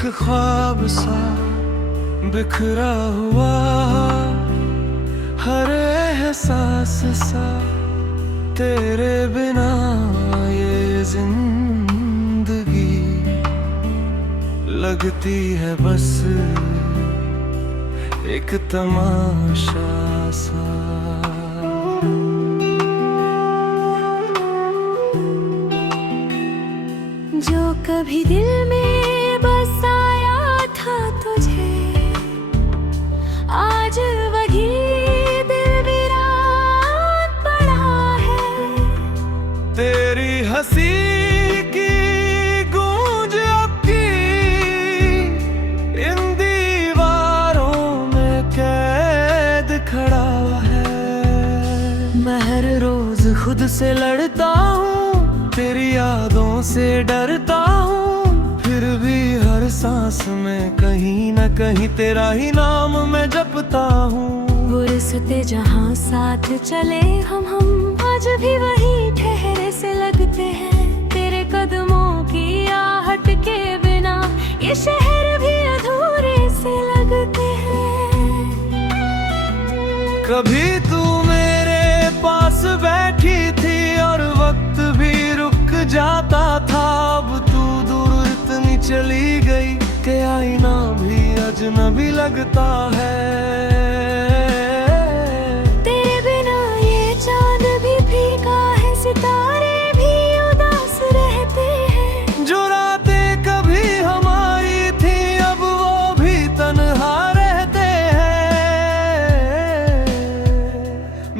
एक ख्वाब सा बिखरा हुआ, हर एहसास सा तेरे बिना ये जिंदगी लगती है बस एक तमाशा सा। जो कभी दिल में बसाया था तुझे, आज वही दिल वीरान पड़ा है। तेरी हंसी की गूंज अब की इन दीवारों में कैद खड़ा है। मैं हर रोज खुद से लड़ता हूँ, तेरी यादों से डरता हूँ, फिर भी हर सांस में कहीं न कहीं तेरा ही नाम मैं जपता हूँ। वो रिश्ते जहाँ साथ चले हम आज भी वही ठहरे से लगते हैं। तेरे कदमों की आहट के बिना ये शहर भी अधूरे से लगते हैं। कभी तू मेरे पास बैठी थी और वक्त भी रुक जाता था, अब तू दूर इतनी चली गई कि आईना भी अजनबी लगता है। तेरे बिना ये चांद भी फीका है, सितारे भी उदास रहते हैं। जो रातें कभी हमारी थी अब वो भी तन्हा रहते हैं।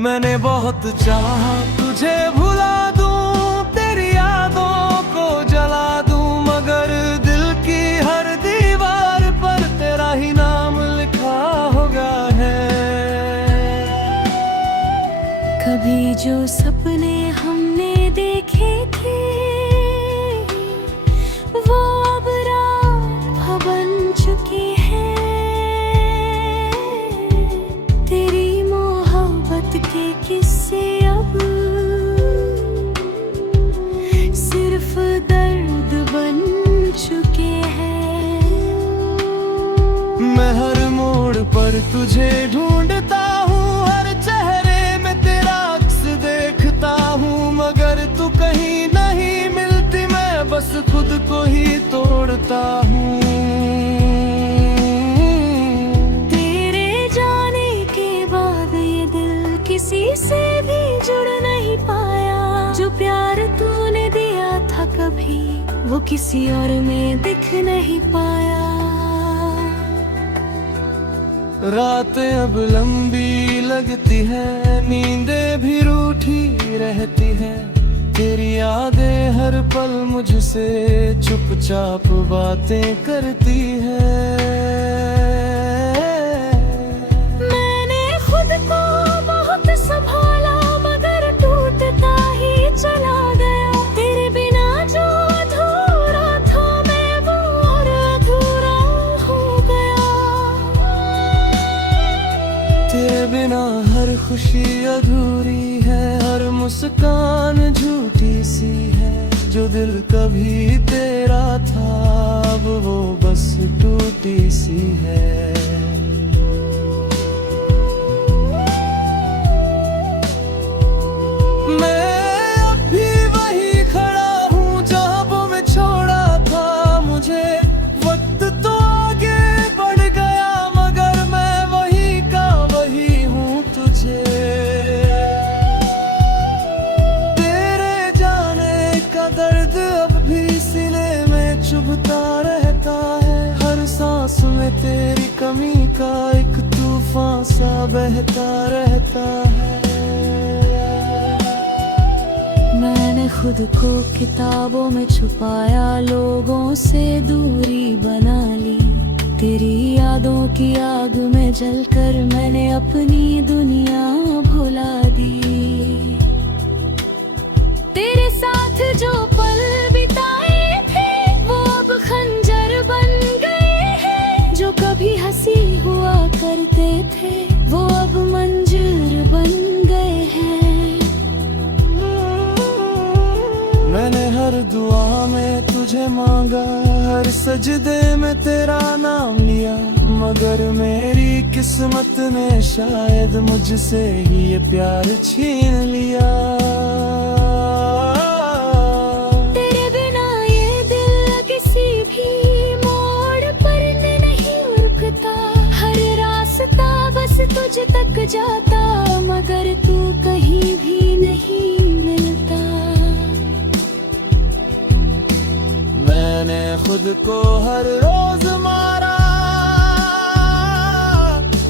मैंने बहुत चाहा तुझे भुला दूं, तेरी यादों को जला दूं, मगर दिल की हर दीवार पर तेरा ही नाम लिखा होगा है। कभी जो सपने हमने देखे थे वो अब रात बन चुके हैं। तेरी मोहब्बत के किस्से अब सिर्फ दर्द बन चुके हैं। मैं हर मोड़ पर तुझे ढूंढता हूँ, हर चेहरे में तेरा अक्स देखता हूँ, मगर तू कहीं नहीं मिलती, मैं बस खुद को ही तोड़ता हूँ। तेरे जाने के बाद ये दिल किसी से भी जुड़ नहीं पाया। जो प्यार तूने दिया था कभी वो किसी और में दिख नहीं पाया। रातें अब लंबी लगती है, नींदें भी रूठी रहती है, तेरी यादें हर पल मुझसे चुपचाप बातें करती है। मैंने खुद को बहुत संभाला मगर टूटता ही चला गया। तेरे बिना जो अधूरा था मैं वो और अधूरा हो गया। तेरे बिना हर खुशी अधूरी है, हर मुस्कान झूठी सी है। जो दिल कभी तेरा था अब वो बस टूटी सी है। मैं अब भी वही खड़ा हूँ जहाँ वो मैं छोड़ा था मुझे। वक्त तो आगे बढ़ गया मगर मैं वही का वही हूँ तुझे। तेरे जाने का दर्द अब भी सीने में चुभता रहता है, हर सांस में तेरी कमी का एक तूफान सा बहता रहता है। मैंने खुद को किताबों में छुपाया, लोगों से दूरी बना ली। तेरी यादों की आग में जलकर मैंने अपनी दुनिया भुला दी। तेरे साथ जो पल बिताए थे वो अब खंजर बन गए हैं। जो कभी हंसी हुआ करते थे वो अब मंजर बन गए हैं। मैंने हर दुआ में तुझे मांगा, हर सजदे में तेरा नाम लिया, मगर मेरी किस्मत ने शायद मुझसे ही ये प्यार छीन लिया। तेरे बिना ये दिल किसी भी मोड़ पर नहीं रुकता, हर रास्ता बस तुझ तक जाता, मगर तू कहीं भी नहीं मिलता। मैंने खुद को हर रोज मारा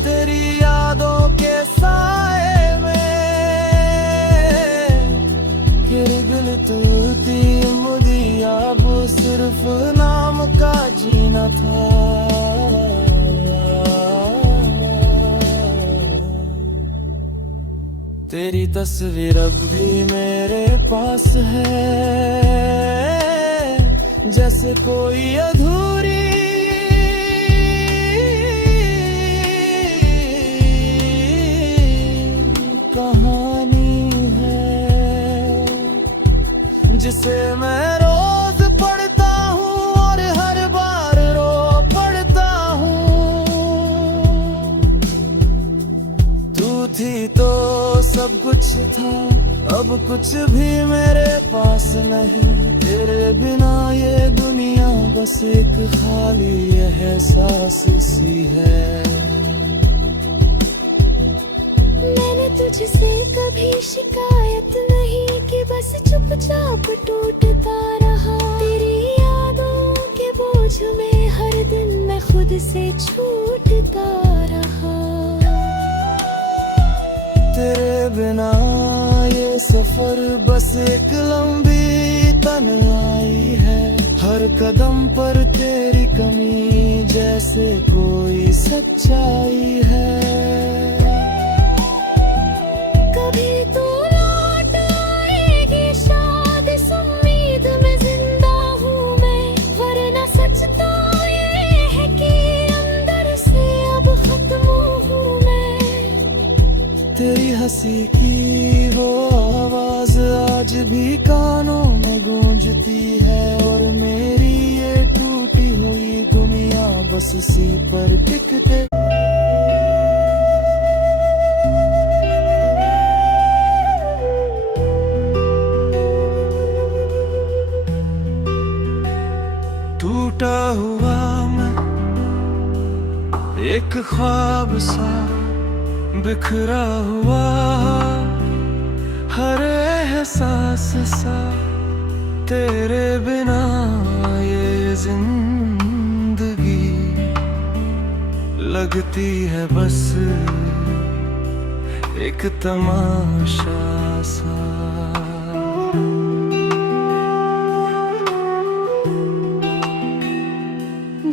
तेरी यादों के साए में, किरगिल तूती मुझे अब सिर्फ नाम का जीना था। तेरी तस्वीर अब भी मेरे पास है, जैसे कोई अधूरी कहानी है, जिसे मैं रोज पढ़ता हूँ और हर बार रो पढ़ता हूँ। तू थी तो सब कुछ था, अब कुछ भी मेरे पास नहीं, तेरे बिना ये दुनिया बस एक खाली एहसास सी है। मैंने तुझसे कभी शिकायत नहीं की, बस चुपचाप टूटता रहा, तेरी यादों के बोझ में हर दिन मैं खुद से छूटता रहा। तेरे बिना ये सफर बस एक लंबी तन्हाई है, हर कदम पर तेरी कमी जैसे कोई सच्चाई है। कभी तू लौट आएगी शायद इस उम्मीद में जिंदा हूँ मैं, वरना सच तो ये है कि अंदर से अब खत्म हूँ मैं। तेरी हंसी की वो आवाज आज भी कानों में गूंजती है, और मेरी ये टूटी हुई दुनिया बस उसी पर टिकते। टूटा हुआ मैं एक ख्वाब सा, बिखरा हुआ हर एहसास सा, तेरे बिना ये जिंदगी लगती है बस एक तमाशा सा।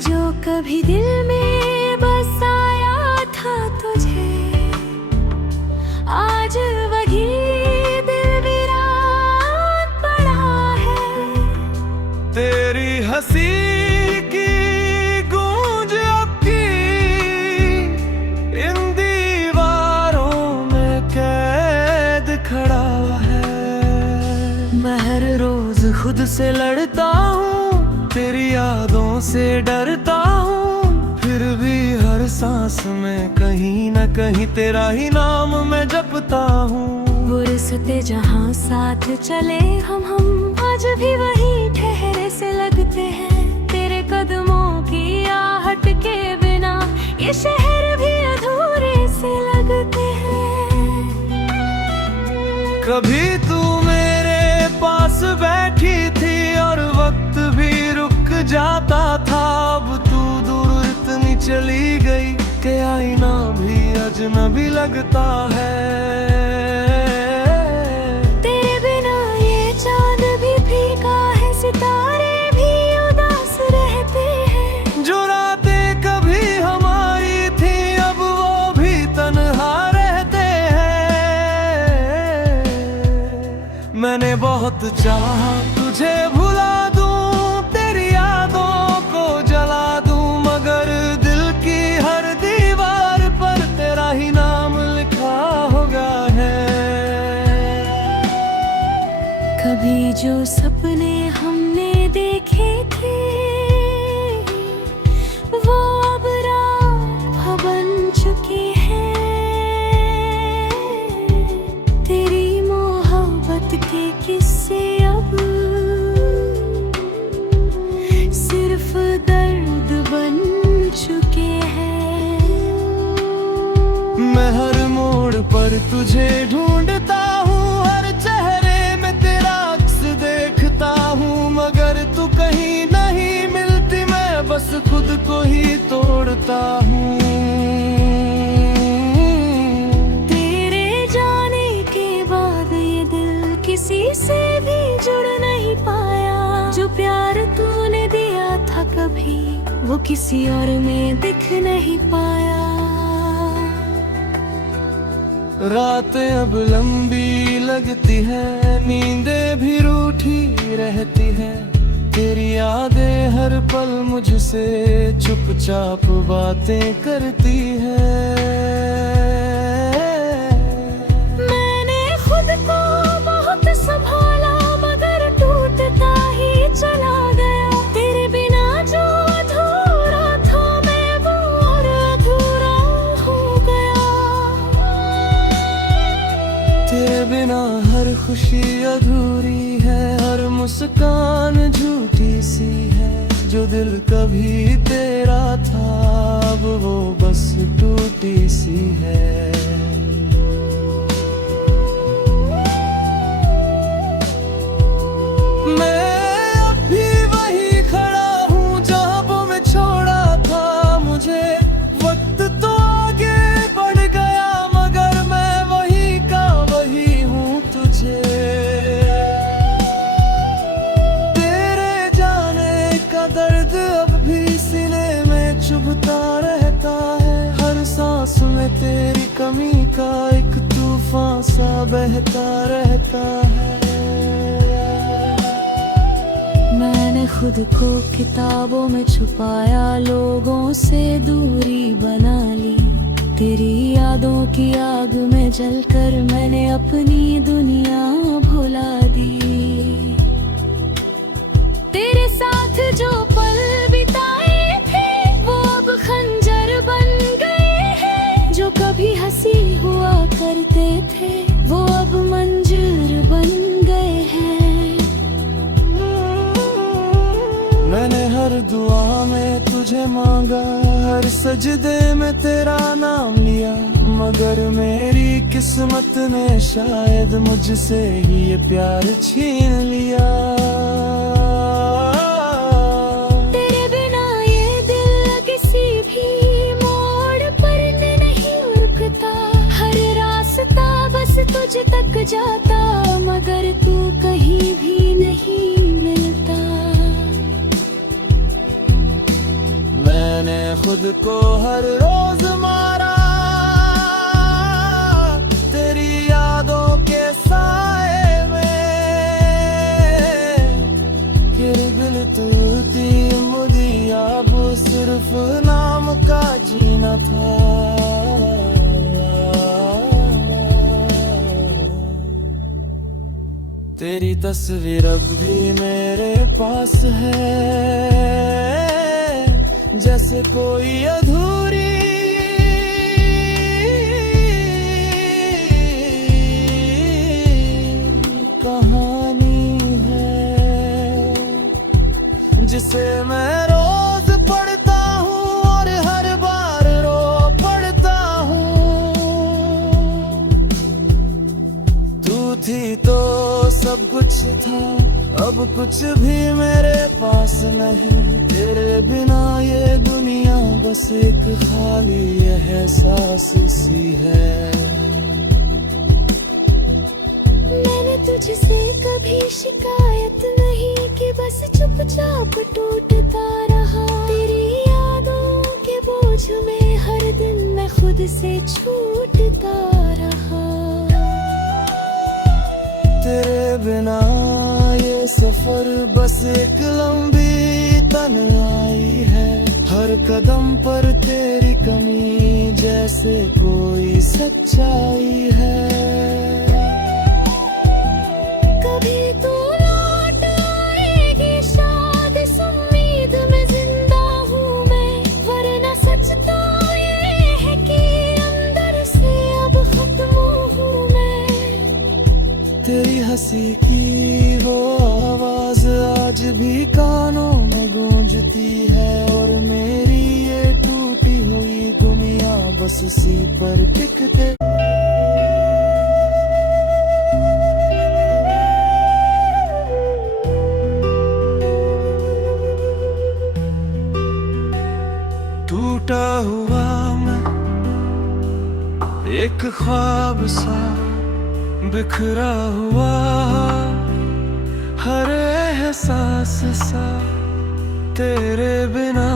जो कभी दिल में बसाया था तुझे, आज वही दिल वीरान पड़ा है। तेरी हंसी की गूंज अब की इन दीवारों में कैद खड़ा है। मैं हर रोज खुद से लड़ता हूँ, तेरी यादों से डरता हूँ, फिर भी हर सांस में कहीं न कहीं तेरा ही नाम मैं जपता हूँ। वो रिश्ते जहाँ साथ चले हम आज भी वही ठहरे से लगते हैं, तेरे कदमों की आहट के बिना ये शहर भी अधूरे से लगते हैं। कभी तू मेरे पास बैठी थी और वक्त भी रुक जाता था, अब तू दूर इतनी चली गई कि आईना भी अजनबी लगता है। तेरे बिना ये चांद भी फीका है, सितारे भी उदास रहते हैं। जो रातें कभी हमारी थी अब वो भी तन्हा रहते हैं। मैंने बहुत चाहा तुझे भुला दूं, तेरी यादों को जला दूं, मगर दिल की हर दीवार पर तेरा ही नाम लिखा होगा है। कभी जो सपने हमने देखे थे फिर तुझे ढूंढता हूँ, हर चेहरे में तेरा अक्स देखता हूँ, मगर तू कहीं नहीं मिलती, मैं बस खुद को ही तोड़ता हूँ। तेरे जाने के बाद ये दिल किसी से भी जुड़ नहीं पाया, जो प्यार तूने दिया था कभी वो किसी और में दिख नहीं पाया। रातें अब लंबी लगती है, नींदें भी रूठी रहती है, तेरी यादें हर पल मुझसे चुपचाप बातें करती है। मैंने खुद को बहुत संभाला मगर टूटता ही चला गया, तेरे बिना जो अधूरा था मैं वो और अधूरा हो गया। तेरे बिना हर खुशी अधूरी है, हर मुस्कान झूठी सी है, जो दिल कभी तेरा था अब वो बस टूटी सी है। मैं अब भी वही खड़ा हूँ जहाँ वो मैं छोड़ा था मुझे, वक्त तो आगे बढ़ गया मगर मैं वही का वही हूँ तुझे। तेरे जाने का दर्द अब भी सीने में चुभता रहता है, हर सांस में तेरी कमी का एक तूफान सा बहता रहता है। मैंने खुद को किताबों में छुपाया, लोगों से दूरी बना ली, तेरी यादों की आग में जलकर मैंने अपनी दुनिया भुला दी। तेरे साथ जो पल बिताए थे वो अब खंजर बन गए हैं, जो कभी हंसी हुआ करते थे वो अब मंजर बन गए हैं। मैंने हर दुआ में तुझे मांगा, हर सजदे में तेरा नाम लिया, मगर मेरी किस्मत ने शायद मुझसे ही ये प्यार छीन लिया। तेरे बिना ये दिल किसी भी मोड़ पर नहीं रुकता, हर रास्ता बस तुझ तक जाता, मगर तू कहीं भी नहीं मिलता। मैंने खुद को हर रोज मारा तेरी यादों के साए में, किरगिल तूती मुझे अब सिर्फ नाम का जीना था। तेरी तस्वीर अब भी मेरे पास है, जैसे कोई अधूरी कहानी है, जिसे मैं रोज पढ़ता हूँ और हर बार रो पढ़ता हूँ। तू थी तो सब कुछ था, अब कुछ भी मेरे पास नहीं, तेरे बिना ये दुनिया बस एक खाली एहसास सी है। मैंने तुझसे कभी शिकायत नहीं की, बस चुपचाप टूटता रहा, तेरी यादों के बोझ में हर दिन मैं खुद से छूटता रहा। तेरे बिना ये सफर बस एक लंबी तन्हाई है, हर कदम पर तेरी कमी जैसे कोई सच्चाई है। कभी तू लौट आएगी शायद इस उम्मीद में जिंदा हूँ मैं, वरना सच तो ये है कि अंदर से अब खत्म हूँ मैं। तेरी हंसी की वो आवाज आज भी कानों में गूंजती है, और मेरी ये टूटी हुई दुनिया बस उसी पर टिकते। टूटा हुआ मैं एक ख्वाब सा, बिखरा हुआ हर एहसास सा, तेरे बिना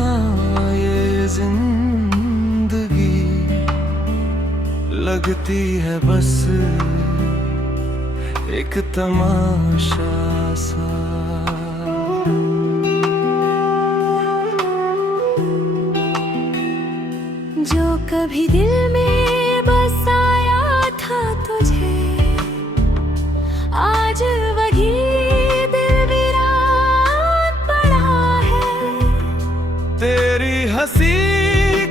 ये जिंदगी लगती है बस एक तमाशा सा। जो कभी दिल में बसाया था तुझे, आज वही दिल वीरान पड़ा है। तेरी हंसी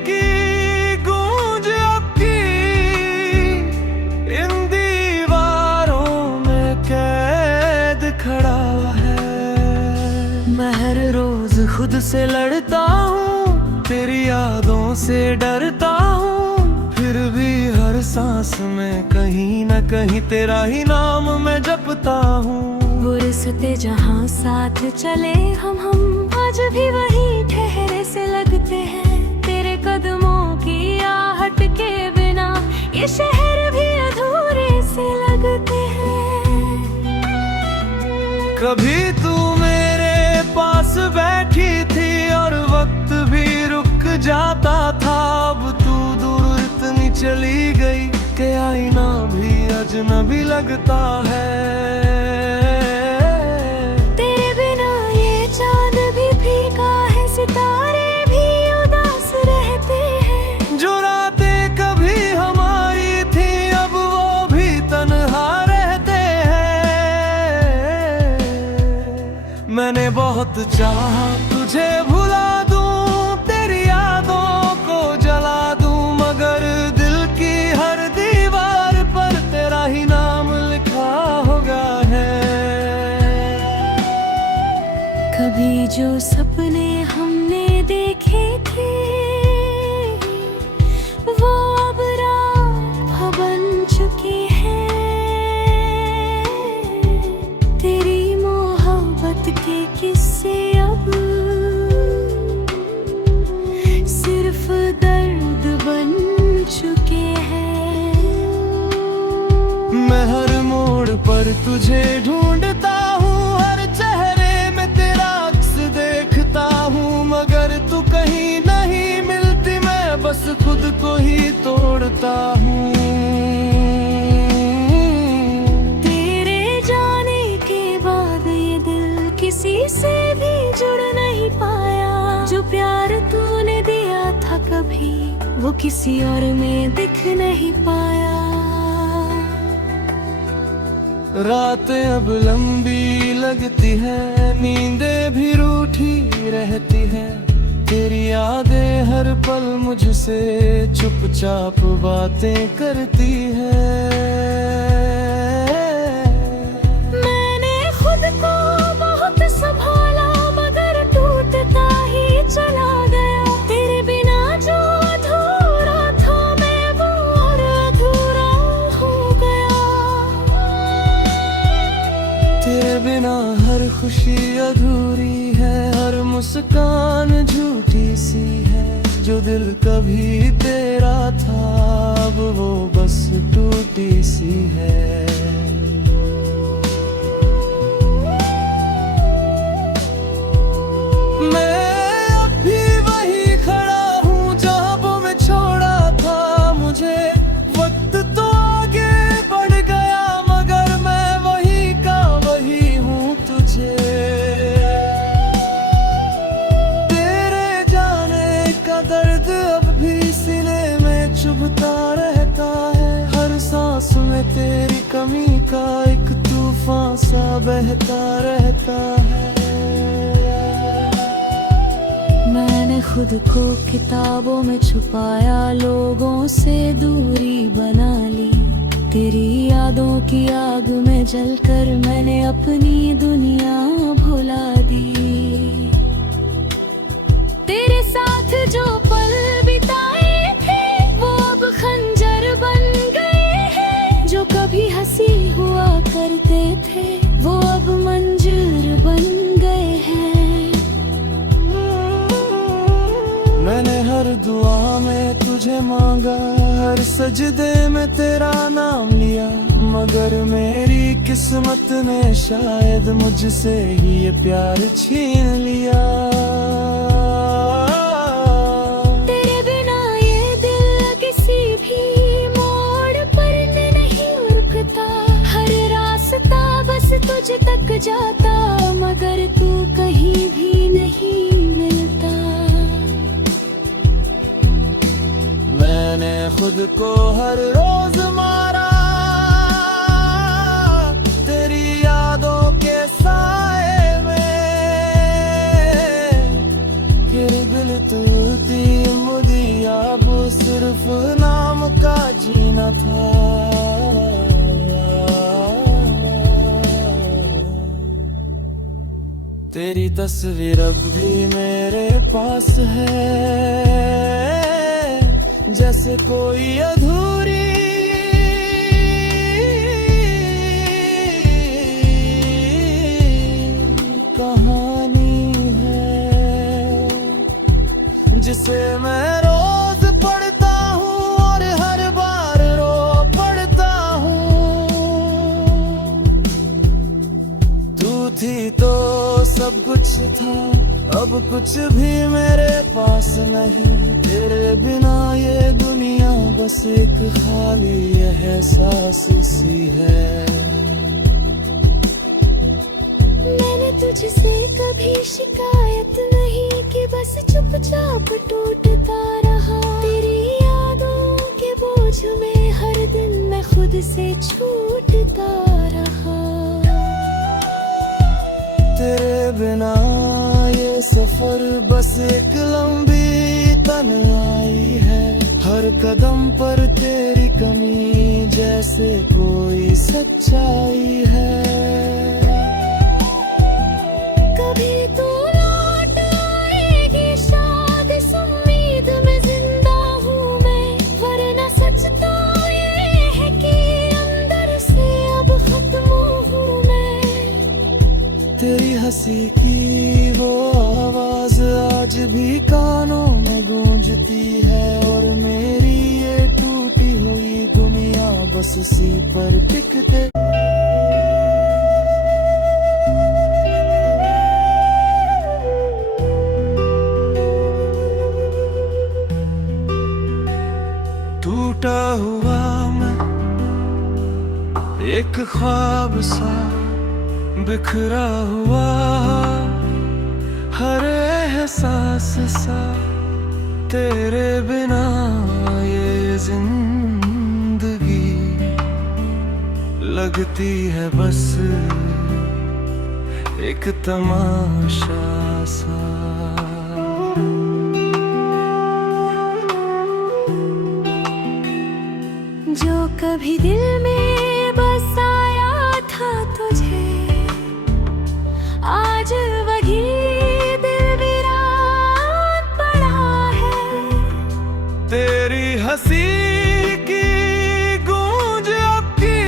की गूंज अब की इन दीवारों में कैद खड़ा है। मैं हर रोज खुद से लड़ता हूँ, तेरी यादों से डरता हूँ, फिर भी हर सांस में कहीं न कहीं तेरा ही नाम मैं जपता हूँ। वो रिश्ते जहाँ साथ चले हम आज भी वही ठहरे से लगते हैं। तेरे कदमों की आहट के बिना ये शहर भी अधूरे से लगते हैं। कभी तू मेरे पास बैठी थी और वक्त भी रुक जाता था, अब तू दूर इतनी चली गई कि आईना भी अजनबी लगता है। तेरे बिना ये चांद भी फीका है, सितारे भी उदास रहते हैं। जो रातें कभी हमारी थी अब वो भी तन्हा रहते हैं। मैंने बहुत चाहा तुझे भुला दूं, तेरी यादों को जला दूं, मगर दिल की हर दीवार पर तेरा ही नाम लिखा होगा है। कभी जो सपने हमने देखे थे वो अब रात बन चुके हैं। तेरी मोहब्बत के किस्से अब सिर्फ दर्द बन चुके हैं। मैं हर मोड़ पर तुझे ढूंढता हूँ, हर चेहरे में तेरा अक्स देखता हूँ, मगर तू कहीं नहीं मिलती, मैं बस खुद को ही तोड़ता हूँ। तेरे जाने के बाद ये दिल किसी से भी जुड़ नहीं पाया। जो प्यार तूने दिया था कभी वो किसी और में दिख नहीं पाया। रातें अब लंबी लगती है, नींदें भी रूठी रहती है, तेरी यादें हर पल मुझसे चुपचाप बातें करती है। मैंने खुद को बहुत संभाला मगर टूटता ही चला गया। तेरे बिना जो अधूरा था मैं वो और अधूरा हो गया। तेरे बिना हर खुशी अधूरी है, हर मुस्कान झूठी सी है। जो दिल कभी तेरा था अब वो बस टूटी सी है। मैं अब भी वही खड़ा हूँ जहाँ वो मैं छोड़ा था मुझे। वक्त तो आगे बढ़ गया मगर मैं वही का वही हूँ तुझे। तेरे जाने का दर्द अब भी सीने में चुभता रहता है, हर सांस में तेरी कमी का एक तूफान सा बहता रहता है। मैंने खुद को किताबों में छुपाया, लोगों से दूरी बना ली। तेरी यादों की आग में जलकर मैंने अपनी दुनिया भुला दी। तेरे साथ जो पल बिताए थे वो अब खंजर बन गए हैं। जो कभी हंसी हुआ करते थे वो अब मंजर बन गए हैं। मैंने हर दुआ में तुझे मांगा, हर सजदे में तेरा नाम लिया, मगर मेरी किस्मत ने शायद मुझसे ही ये प्यार छीन लिया। तेरे बिना ये दिल किसी भी मोड़ पर नहीं रुकता, हर रास्ता बस तुझ तक जाता, मगर तू कहीं भी नहीं मिलता। मैंने खुद को हर रोज मारा तेरी यादों के साए में, किरगिल तुती मुझे अब सिर्फ नाम का जीना था। तेरी तस्वीर अब भी मेरे पास है, जैसे कोई अधूरी कहानी है, जिसे मैं रोज पढ़ता हूँ और हर बार रो पढ़ता हूँ। तू थी तो सब कुछ था, अब कुछ भी मेरे पास नहीं, तेरे बिना ये दुनिया बस एक खाली एहसास सी है। मैंने तुझसे कभी शिकायत नहीं की, बस चुपचाप टूटता रहा, तेरी यादों के बोझ में हर दिन मैं खुद से छूटता रहा। तेरे बिना ये सफर बस एक लंबी तन्हाई है, हर कदम पर तेरी कमी जैसे कोई सच्चाई है। कभी तू लौट आएगी शायद इस उम्मीद में जिंदा हूँ मैं, वरना सच तो ये है कि अंदर से अब खत्म हूँ मैं। तेरी हंसी की वो आवाज आज भी कानों में गूंजती है, और मेरी ये टूटी हुई दुनिया बस उसी पर टिकते। टूटा हुआ मैं एक ख्वाब सा, बिखरा हुआ हर एहसास सा, तेरे बिना ये जिंदगी लगती है बस एक तमाशा सा। जो कभी दिल में बसाया था तुझे, आज वही दिल वीरान पड़ा है। तेरी हंसी की गूंज अब की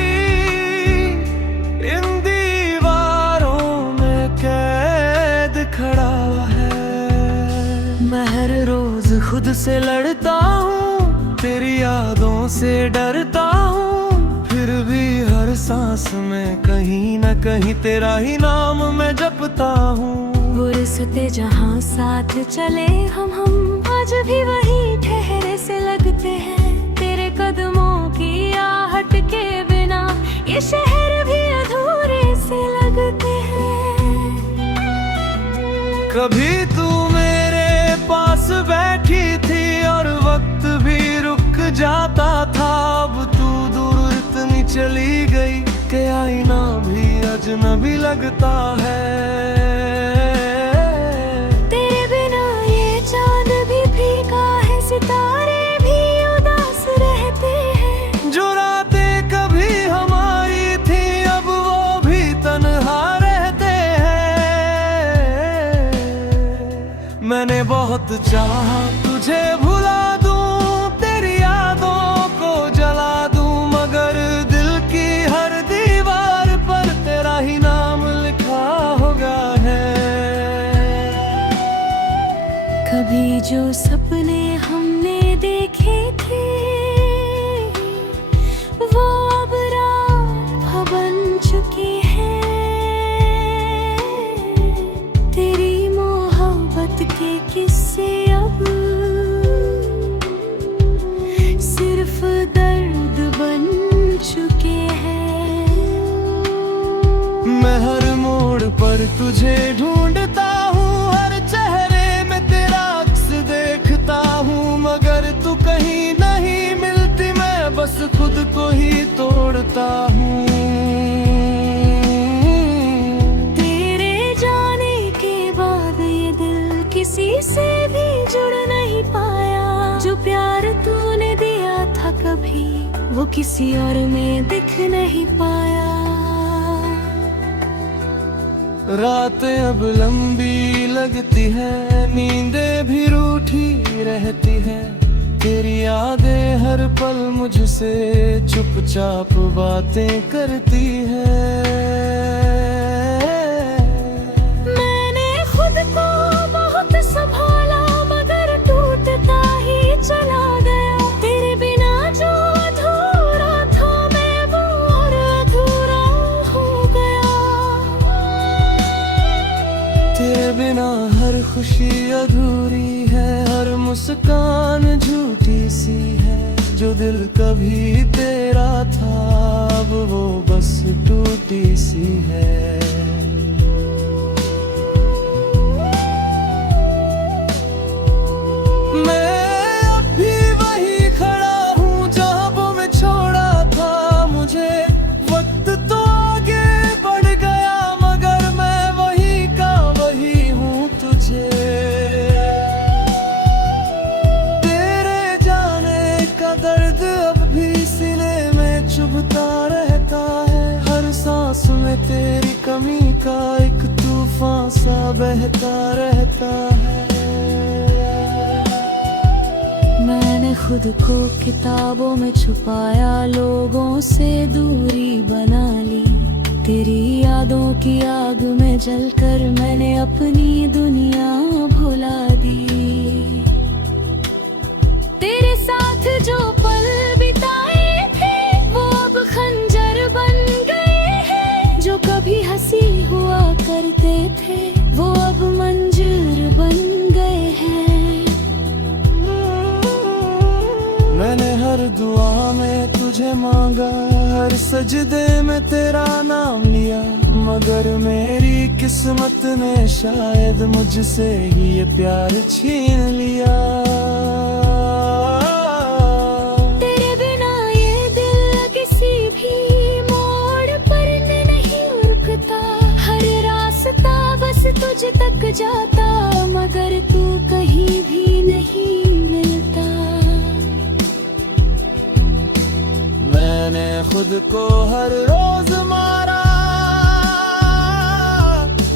इन दीवारों में कैद खड़ा है। मैं हर रोज खुद से लड़ता हूँ, तेरी यादों से डरता हूँ, फिर भी हर सांस में कहीं न कहीं तेरा ही नाम मैं जपता हूँ। वो रिश्ते जहाँ साथ चले हम आज भी वही ठहरे से लगते हैं, तेरे कदमों की आहट के बिना ये शहर भी अधूरे से लगते हैं। कभी तू मेरे पास बैठी थी और वक्त भी रुक जाता था, अब तू दूर इतनी चली गई कि आईना भी अजनबी लगता है। तेरे बिना ये चांद भी फीका है, सितारे भी उदास रहते हैं। जो रातें कभी हमारी थी अब वो भी तन्हा रहते हैं। मैंने बहुत चाहा तुझे भुला दूं, तेरी यादों को जला दूं, मगर दिल की हर दीवार पर तेरा ही नाम लिखा होगा है। कभी जो सपने तुझे ढूंढता हूँ, हर चेहरे में तेरा अक्स देखता हूँ, मगर तू कहीं नहीं मिलती, मैं बस खुद को ही तोड़ता हूँ। तेरे जाने के बाद ये दिल किसी से भी जुड़ नहीं पाया, जो प्यार तूने दिया था कभी वो किसी और में दिख नहीं पाया। रातें अब लंबी लगती है, नींदें भी रूठी रहती है, तेरी यादें हर पल मुझसे चुपचाप बातें करती है। मैंने खुद को बहुत संभाला मगर टूटता ही चला गया, तेरे बिना जो अधूरा था मैं वो और अधूरा हो गया। तेरे बिना हर खुशी अधूरी है, हर मुस्कान झूठी सी है, जो दिल कभी तेरा था अब वो बस टूटी सी है। मैं अब भी वही खड़ा हूँ जहाँ वो मैं छोड़ा था मुझे, वक्त तो आगे बढ़ गया मगर मैं वही का वही हूँ तुझे। तेरे जाने का दर्द अब भी सीने में चुभता रहता है, हर सांस में तेरी कमी का एक तूफान सा बहता रहता है। मैंने खुद को किताबों में छुपाया, लोगों से दूरी बना ली, तेरी यादों की आग में जलकर मैंने अपनी दुनिया भुला दी। तेरे साथ जो पल बिताए थे वो अब खंजर बन गए हैं, जो कभी हंसी हुआ करते थे वो अब मंजर बन गए हैं। मैंने हर दुआ में तुझे मांगा, हर सजदे में तेरा नाम लिया, मगर मेरी किस्मत ने शायद मुझसे ही ये प्यार छीन लिया। तेरे बिना ये दिल किसी भी मोड़ पर नहीं रुकता, हर रास्ता बस तुझ तक जाता, मगर तू कहीं भी नहीं मिलता। मैंने खुद को हर रोज मारा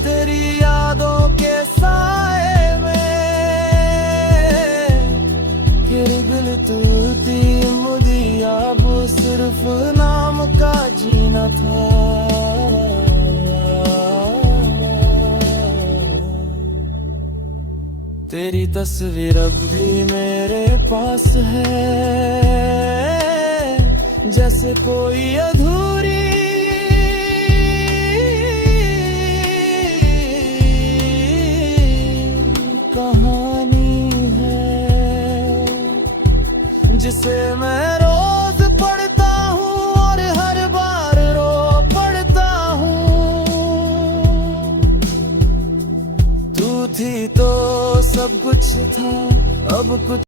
तेरी यादों के साए में, गिल तूती मुदी अब सिर्फ नाम का जीना था। तेरी तस्वीर अब भी मेरे पास है, जैसे कोई अधूरी कहानी है, जिसे मैं रोज पढ़ता हूँ और हर बार रो पढ़ता हूँ। तू थी तो सब कुछ था, अब कुछ